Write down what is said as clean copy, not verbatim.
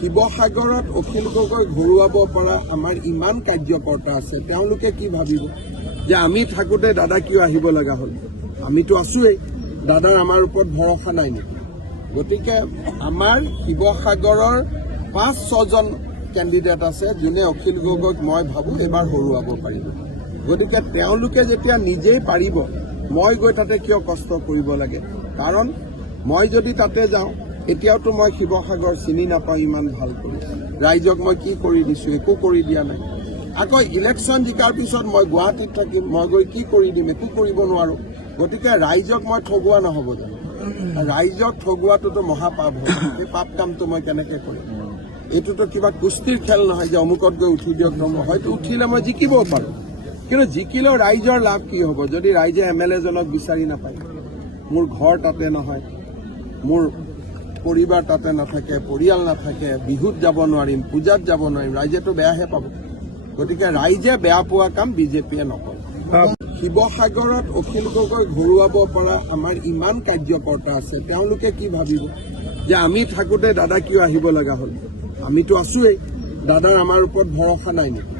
শিৱসাগৰত অখিল গগৈ ঘূৰুৱাব পৰা আমাৰ ইমান কাৰ্যকৰ্তা আছে, তেওঁলোকে কি ভাবিব যে আমি থাকোঁতে দাদা কিয় আহিব লগা হ'ল? আমিতো আছোৱেই, দাদাৰ আমাৰ ওপৰত ভৰসা নাই নেকি? গতিকে আমাৰ শিৱসাগৰৰ ৫-৬জন কেণ্ডিডেট আছে, যোনে অখিল গগৈক মই ভাবোঁ এইবাৰ হৰুৱাব পাৰিব। গতিকে তেওঁলোকে যেতিয়া নিজেই পাৰিব, মই গৈ তাতে কিয় কষ্ট কৰিব লাগে? কাৰণ মই যদি তাতে যাওঁ, এতিয়াওতো মই শিৱসাগৰ চিনি নাপাওঁ ইমান ভাল কৰি। ৰাইজক মই কি কৰি দিছোঁ? একো কৰি দিয়া নাই। আকৌ ইলেকশ্যন জিকাৰ পিছত মই গুৱাহাটীত থাকিম, মই গৈ কি কৰি দিম? একো কৰিব নোৱাৰোঁ। গতিকে ৰাইজক মই ঠগোৱা নহ'ব জানো? ৰাইজক ঠগোৱাটোতো মহাপাপ হয়। সেই পাপ কামটো মই কেনেকৈ কৰিম? এইটোতো কিবা কুস্তিৰ খেল নহয় যে অমুকত গৈ উঠি দিয়ক। হয়তো উঠিলে মই জিকিবও পাৰোঁ, কিন্তু জিকিলেও ৰাইজৰ লাভ কি হ'ব যদি ৰাইজে MLA-জনক বিচাৰি নাপায়? মোৰ ঘৰ তাতে নহয়, মোৰ পৰিবাৰ তাতে নাথাকে, পৰিয়াল নাথাকে, বিহুত যাব নোৱাৰিম, পূজাত যাব নোৱাৰিম, ৰাইজেতো বেয়াহে পাব। গতিকে ৰাইজে বেয়া পোৱা কাম বিজেপিয়ে নকৰে। শিৱসাগৰত অখিল গগৈ ঘূৰুৱাব পৰা আমাৰ ইমান কাৰ্যকৰ্তা আছে, তেওঁলোকে কি ভাবিব যে আমি থাকোঁতে দাদা কিয় আহিব লগা হ'ল? আমিতো আছোৱেই, দাদাৰ আমাৰ ওপৰত ভৰসা নাই নেকি?